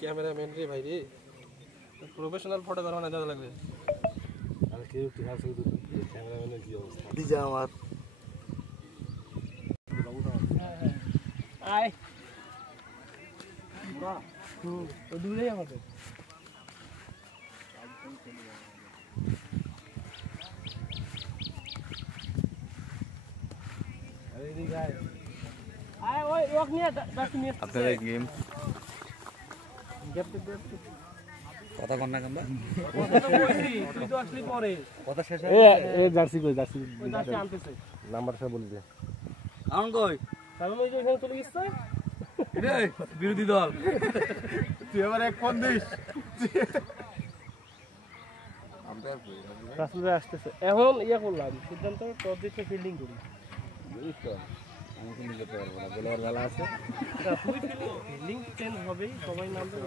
cameraman রে ভাই রে প্রফেশনাল ফটো করা না দাদা লাগবে আর কেউ একটু হাসে ক্যামেরাম্যানের কি অবস্থা দিছে আমার আয় বাহ তো দূরেই আমাদের আরে রে গায় আয় ওই রক নিয়ে 10 মিনিট আপনাদের গেম কথা কন না কেন তুই তো আসলি পরে কথা শেষ এ জার্সি কই জার্সি ওই জার্সি আনতেছে নাম্বারটা বলে দে আউন কই তাহলে ওই যে এখানে চলে গেছে রে বিরোধী দল তুই আবার এক ফোন দিস রাসূলরা আসতেছে এখন ইয়া করলাম সিদ্ধান্ত টপ দিতে ফিল্ডিং করি বুঝছ আমি কি নিতে পারবো না বলার বেলা আছে ফিল্ডিং চেঞ্জ হবেই সবাই নামবে